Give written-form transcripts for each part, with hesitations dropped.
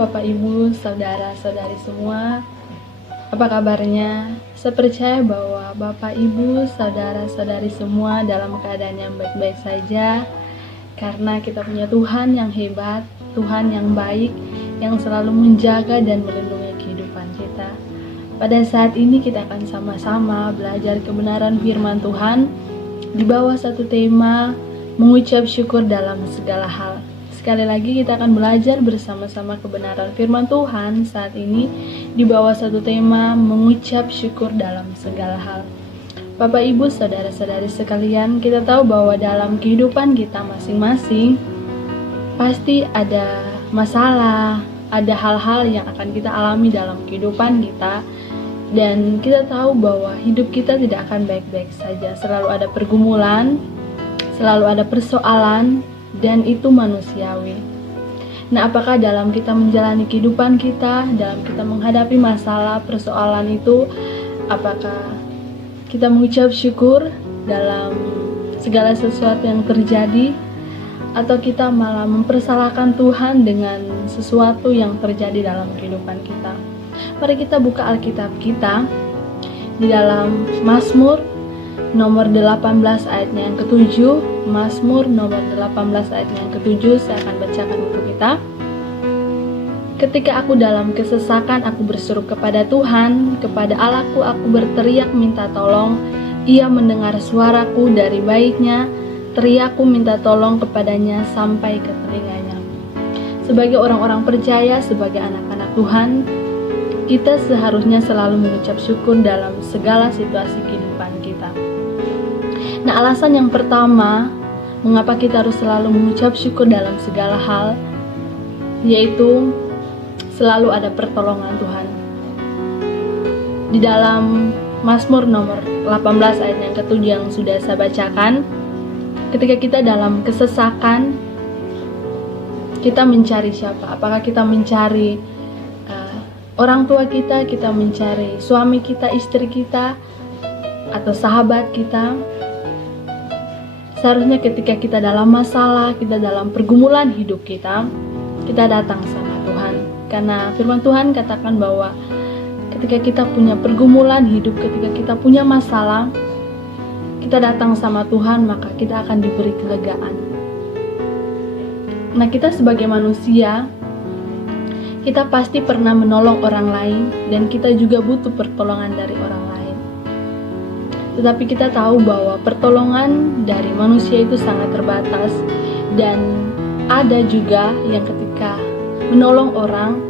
Bapak Ibu, saudara-saudari semua. Apa kabarnya? Saya percaya bahwa Bapak Ibu, saudara-saudari semua dalam keadaan yang baik-baik saja, karena kita punya Tuhan yang hebat, Tuhan yang baik, yang selalu menjaga dan melindungi kehidupan kita. Pada saat ini kita akan sama-sama belajar kebenaran firman Tuhan di bawah satu tema mengucap syukur dalam segala hal. Sekali lagi kita akan belajar bersama-sama kebenaran firman Tuhan saat ini di bawah satu tema mengucap syukur dalam segala hal. Bapak Ibu, saudara-saudari sekalian, kita tahu bahwa dalam kehidupan kita masing-masing pasti ada masalah, ada hal-hal yang akan kita alami dalam kehidupan kita. Dan kita tahu bahwa hidup kita tidak akan baik-baik saja, selalu ada pergumulan, selalu ada persoalan, dan itu manusiawi. Nah, apakah dalam kita menjalani kehidupan kita, dalam kita menghadapi masalah, persoalan itu, apakah kita mengucap syukur dalam segala sesuatu yang terjadi, atau kita malah mempersalahkan Tuhan dengan sesuatu yang terjadi dalam kehidupan kita? Mari kita buka Alkitab kita di dalam Mazmur nomor 18 ayatnya yang ke-7. Mazmur nomor 18 ayatnya yang ke-7, saya akan bacakan untuk kita. Ketika aku dalam kesesakan, aku berseru kepada Tuhan, kepada Allahku aku berteriak minta tolong. Ia mendengar suaraku dari baiknya, teriakku minta tolong kepadanya sampai ke telinganya. Sebagai orang-orang percaya, sebagai anak-anak Tuhan, kita seharusnya selalu mengucap syukur dalam segala situasi kehidupan kita. Nah, alasan yang pertama mengapa kita harus selalu mengucap syukur dalam segala hal, yaitu selalu ada pertolongan Tuhan. Di dalam Mazmur nomor 18 ayat yang ke-7 yang sudah saya bacakan, ketika kita dalam kesesakan, kita mencari siapa? Apakah kita mencari orang tua kita, kita mencari suami kita, istri kita, atau sahabat kita? Seharusnya ketika kita dalam masalah, kita dalam pergumulan hidup kita datang sama Tuhan. Karena firman Tuhan katakan bahwa ketika kita punya pergumulan hidup, ketika kita punya masalah, kita datang sama Tuhan, maka kita akan diberi kelegaan. Nah, kita sebagai manusia, kita pasti pernah menolong orang lain, dan kita juga butuh pertolongan dari orang lain. Tetapi kita tahu bahwa pertolongan dari manusia itu sangat terbatas, dan ada juga yang ketika menolong orang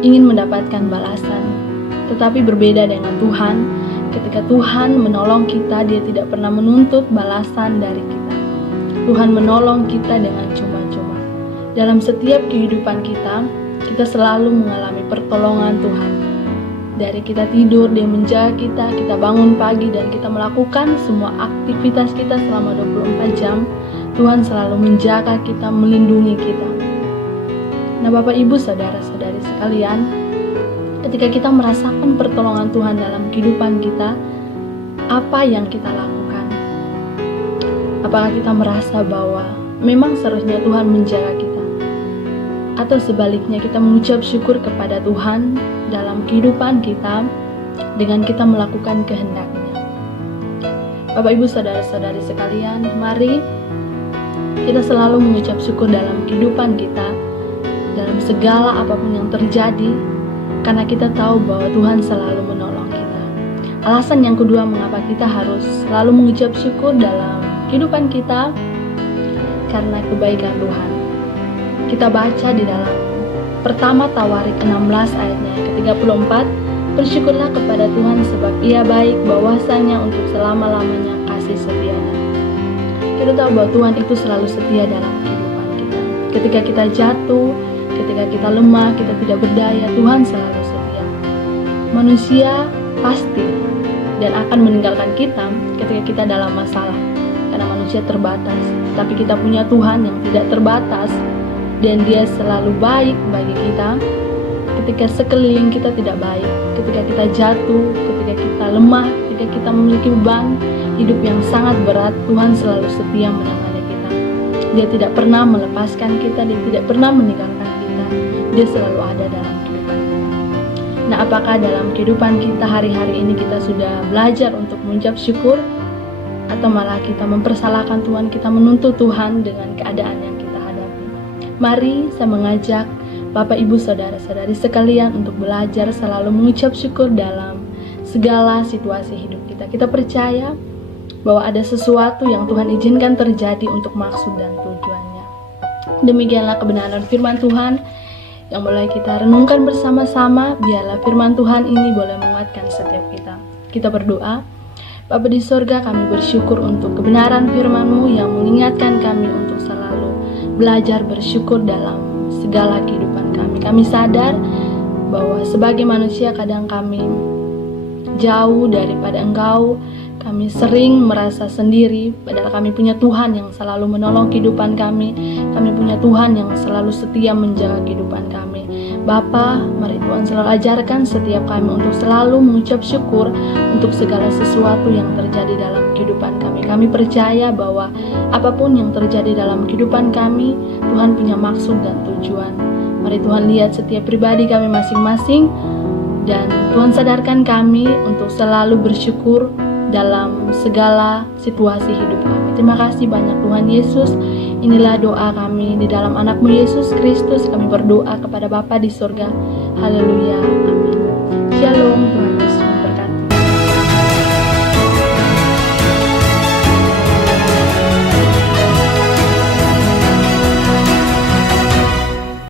ingin mendapatkan balasan. Tetapi berbeda dengan Tuhan, ketika Tuhan menolong kita, Dia tidak pernah menuntut balasan dari kita. Tuhan menolong kita dengan cuma-cuma. Dalam setiap kehidupan kita selalu mengalami pertolongan Tuhan. Dari kita tidur, Dia menjaga kita bangun pagi, dan kita melakukan semua aktivitas kita selama 24 jam, Tuhan selalu menjaga kita, melindungi kita. Nah, Bapak Ibu, saudara-saudari sekalian, ketika kita merasakan pertolongan Tuhan dalam kehidupan kita, apa yang kita lakukan? Apakah kita merasa bahwa memang seharusnya Tuhan menjaga kita? Atau sebaliknya kita mengucap syukur kepada Tuhan dalam kehidupan kita dengan kita melakukan kehendak-Nya? Bapak Ibu, saudara-saudari sekalian, mari kita selalu mengucap syukur dalam kehidupan kita, dalam segala apapun yang terjadi, karena kita tahu bahwa Tuhan selalu menolong kita. Alasan yang kedua mengapa kita harus selalu mengucap syukur dalam kehidupan kita, karena kebaikan Tuhan. Kita baca di dalam pertama Tawarik 16 ayatnya ke-34, bersyukurlah kepada Tuhan sebab Ia baik, bahwasanya untuk selama-lamanya kasih setianya. Kita tahu bahwa Tuhan itu selalu setia dalam kehidupan kita. Ketika kita jatuh, ketika kita lemah, kita tidak berdaya, Tuhan selalu setia. Manusia pasti dan akan meninggalkan kita ketika kita dalam masalah, karena manusia terbatas. Tapi kita punya Tuhan yang tidak terbatas, dan Dia selalu baik bagi kita. Ketika sekeliling kita tidak baik, ketika kita jatuh, ketika kita lemah, ketika kita memiliki beban hidup yang sangat berat, Tuhan selalu setia menemani kita. Dia tidak pernah melepaskan kita, Dia tidak pernah meninggalkan kita. Dia selalu ada dalam kehidupan kita. Nah, apakah dalam kehidupan kita hari-hari ini kita sudah belajar untuk mengucap syukur, atau malah kita mempersalahkan Tuhan, kita menuntut Tuhan dengan keadaan yang kita hadapi? Mari saya mengajak Bapak, Ibu, Saudara-saudari sekalian untuk belajar selalu mengucap syukur dalam segala situasi hidup kita. Kita percaya bahwa ada sesuatu yang Tuhan izinkan terjadi untuk maksud dan tujuannya. Demikianlah kebenaran firman Tuhan yang boleh kita renungkan bersama-sama. Biarlah firman Tuhan ini boleh menguatkan setiap kita. Kita berdoa. Bapa di sorga, kami bersyukur untuk kebenaran firman-Mu yang mengingatkan kami untuk selalu belajar bersyukur dalam segala kehidupan kami. Kami sadar bahwa sebagai manusia kadang kami jauh daripada Engkau. Kami sering merasa sendiri, padahal kami punya Tuhan yang selalu menolong kehidupan kami. Kami punya Tuhan yang selalu setia menjaga kehidupan kami. Bapa, mari Tuhan selalu ajarkan setiap kami untuk selalu mengucap syukur untuk segala sesuatu yang terjadi dalam kehidupan kami. Kami percaya bahwa apapun yang terjadi dalam kehidupan kami, Tuhan punya maksud dan tujuan. Mari Tuhan lihat setiap pribadi kami masing-masing, dan Tuhan sadarkan kami untuk selalu bersyukur dalam segala situasi hidup kami. Terima kasih banyak Tuhan Yesus. Inilah doa kami di dalam anak-Mu Yesus Kristus. Kami berdoa kepada Bapa di surga. Haleluya. Amin. Shalom. Tuhan